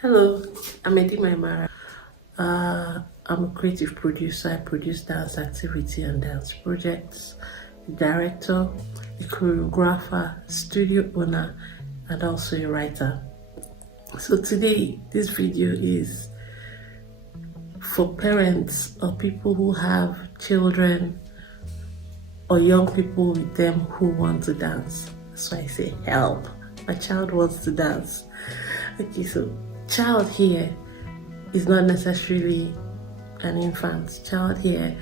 Hello, I'm Edima Imara. I'm a creative producer. I produce dance activity and dance projects, the director, the choreographer, studio owner, and also a writer. So today, this video is for parents or people who have children or young people with them who want to dance. So I say, help, my child wants to dance. Okay, so child here is not necessarily an infant. Child here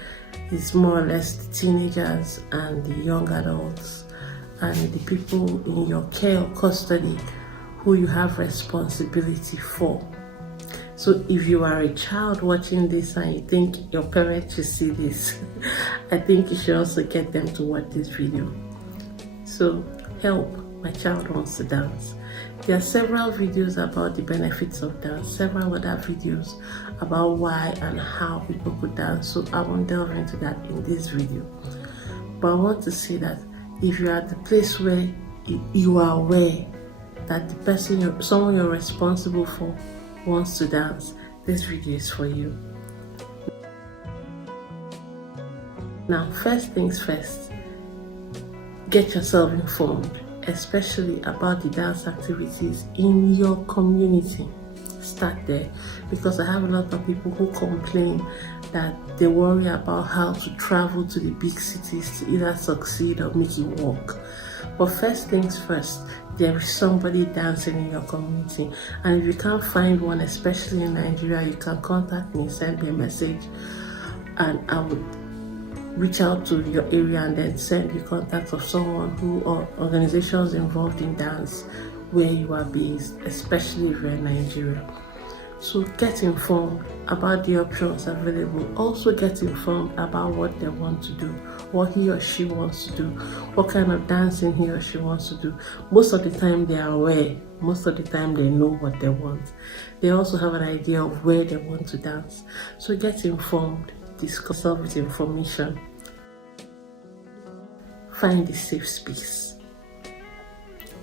is more or less the teenagers and the young adults and the people in your care or custody who you have responsibility for. So if you are a child watching this and you think your parents should see this, I think you should also get them to watch this video. So help, my child wants to dance. There are several videos about the benefits of dance, several other videos about why and how people could dance, so I won't delve into that in this video. But I want to say that if you are at the place where you are aware that the person, someone you're responsible for wants to dance, this video is for you. Now, first things first, get yourself informed, especially about the dance activities in your community. Start there, because I have a lot of people who complain that they worry about how to travel to the big cities to either succeed or make it work. But first things first, there is somebody dancing in your community, and if you can't find one, especially in Nigeria, you can contact me, send me a message, and I would reach out to your area and then send you contacts of someone who or organizations involved in dance where you are based, especially if you're in Nigeria. So get informed about the options available. Also get informed about what they want to do, what he or she wants to do, what kind of dancing he or she wants to do. Most of the time they are aware, most of the time they know what they want. They also have an idea of where they want to dance. So get informed, discuss with information. Find a safe space.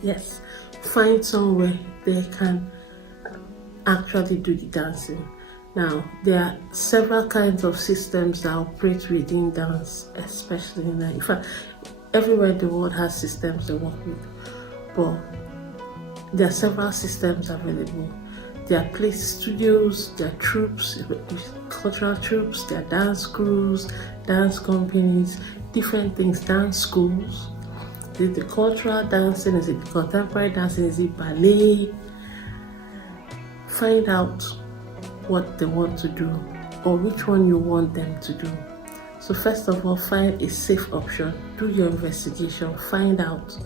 Yes, find somewhere they can actually do the dancing. Now, there are several kinds of systems that operate within dance, especially in Nigeria. In fact, everywhere in the world has systems they work with, but there are several systems available. There are play studios, there are troops, cultural troops, there are dance crews, dance companies, different things, dance schools. Is it the cultural dancing? Is it the contemporary dancing? Is it ballet? Find out what they want to do or which one you want them to do. So first of all, find a safe option. Do your investigation. Find out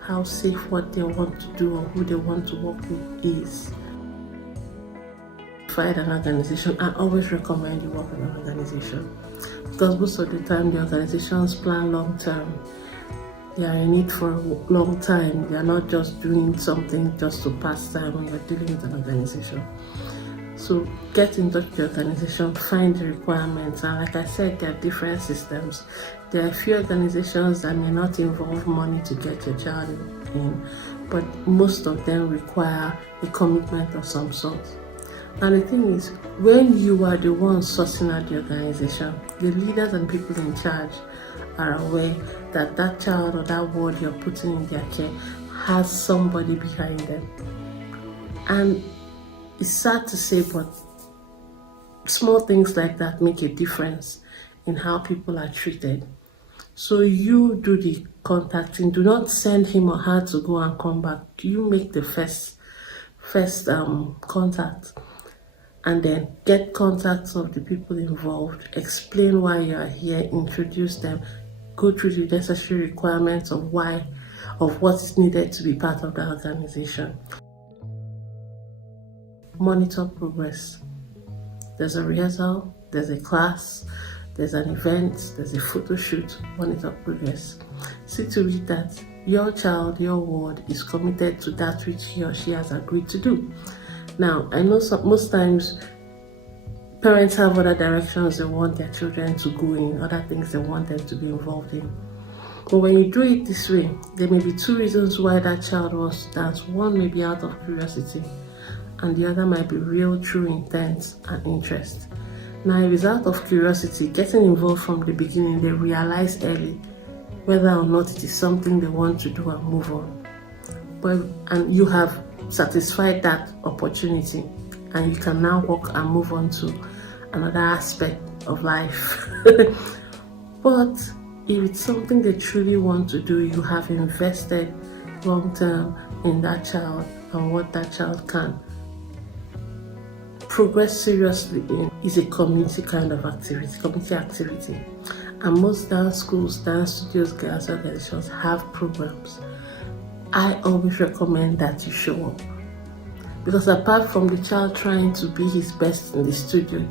how safe what they want to do or who they want to work with is. Find an organization. I always recommend you work with an organization, because most of the time the organizations plan long term. They are in it for a long time. They are not just doing something just to pass time when you're dealing with an organization. So get in touch with your organization, find the requirements, and like I said, there are different systems. There are a few organizations that may not involve money to get your child in, but most of them require a commitment of some sort. And the thing is, when you are the one sourcing out the organization, the leaders and people in charge are aware that that child or that ward you're putting in their care has somebody behind them. And it's sad to say, but small things like that make a difference in how people are treated. So you do the contacting. Do not send him or her to go and come back. You make the first contact, and then get contacts of the people involved, explain why you are here, introduce them, go through the necessary requirements of what is needed to be part of the organization. Monitor progress. There's a rehearsal, there's a class, there's an event, there's a photo shoot. Monitor progress. See to it that your child, your ward is committed to that which he or she has agreed to do. Now, I know most times parents have other directions they want their children to go in, other things they want them to be involved in. But when you do it this way, there may be two reasons why that child wants to dance. One may be out of curiosity, and the other might be real, true intent and interest. Now, if it's out of curiosity, getting involved from the beginning, they realize early whether or not it is something they want to do and move on. And you have satisfied that opportunity, and you can now walk and move on to another aspect of life. But if it's something they truly want to do, you have invested long term in that child and what that child can progress seriously in is a community kind of activity. And most dance schools, dance studios, girls organizations have programs. I always recommend that you show up, because apart from the child trying to be his best in the studio,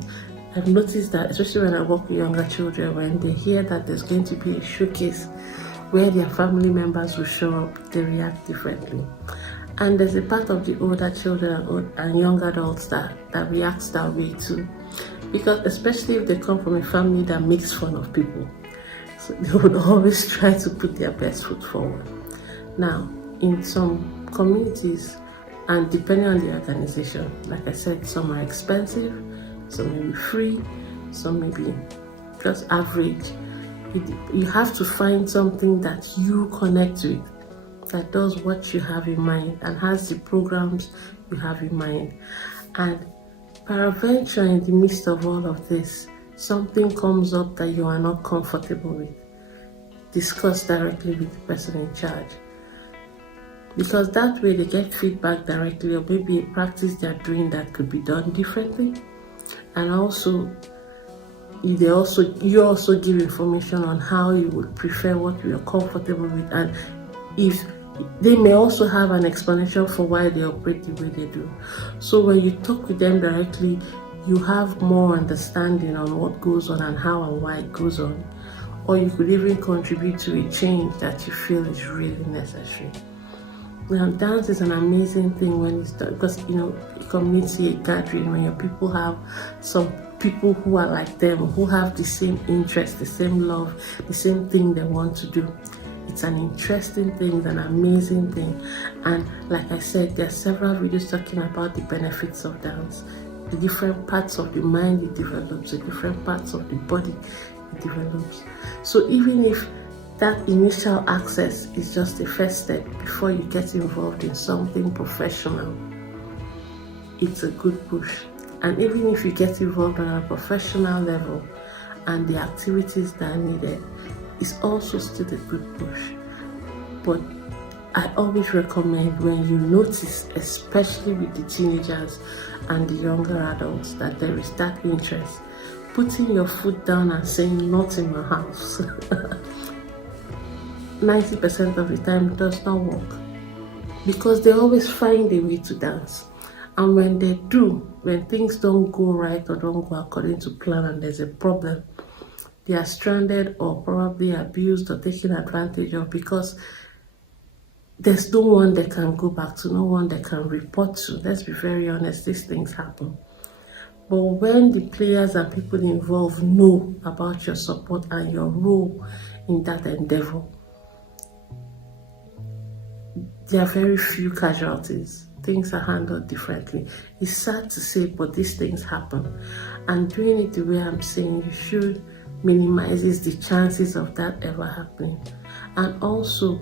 I've noticed that, especially when I work with younger children, when they hear that there's going to be a showcase where their family members will show up, they react differently. And there's a part of the older children and young adults that reacts that way too, because especially if they come from a family that makes fun of people, so they would always try to put their best foot forward. Now, in some communities, and depending on the organization, like I said, some are expensive, some may be free, some may be just average. You have to find something that you connect with, that does what you have in mind and has the programs you have in mind. And peradventure, in the midst of all of this, something comes up that you are not comfortable with, discuss directly with the person in charge, because that way they get feedback directly, or maybe a practice they're doing that could be done differently. And also you also give information on how you would prefer, what you're comfortable with, and if they may also have an explanation for why they operate the way they do. So when you talk with them directly, you have more understanding on what goes on and how and why it goes on. Or you could even contribute to a change that you feel is really necessary. Now, dance is an amazing thing when it's done, because a community, a gathering, when your people have some people who are like them, who have the same interest, the same love, the same thing they want to do. It's an interesting thing, it's an amazing thing. And like I said, there are several videos talking about the benefits of dance, the different parts of the mind it develops, the different parts of the body it develops. So even if that initial access is just a first step before you get involved in something professional, it's a good push. And even if you get involved on a professional level and the activities that are needed, it's also still a good push. But I always recommend, when you notice, especially with the teenagers and the younger adults, that there is that interest, putting your foot down and saying, "Not in my house," 90% of the time does not work, because they always find a way to dance. And when they do, when things don't go right or don't go according to plan and there's a problem, they are stranded or probably abused or taken advantage of, because there's no one they can go back to, no one they can report to. Let's be very honest, these things happen. But when the players and people involved know about your support and your role in that endeavor, there are very few casualties. Things are handled differently. It's sad to say, but these things happen. And doing it the way I'm saying you should minimizes the chances of that ever happening. And also,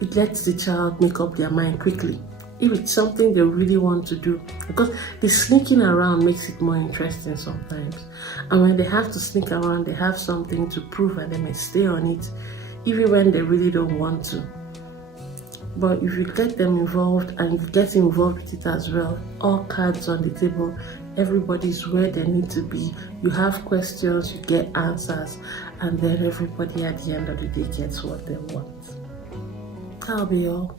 it lets the child make up their mind quickly if it's something they really want to do, because the sneaking around makes it more interesting sometimes. And when they have to sneak around, they have something to prove and they may stay on it even when they really don't want to. But if you get them involved and you get involved with it as well, all cards on the table, everybody's where they need to be. You have questions, you get answers, and then everybody at the end of the day gets what they want. That'll be all.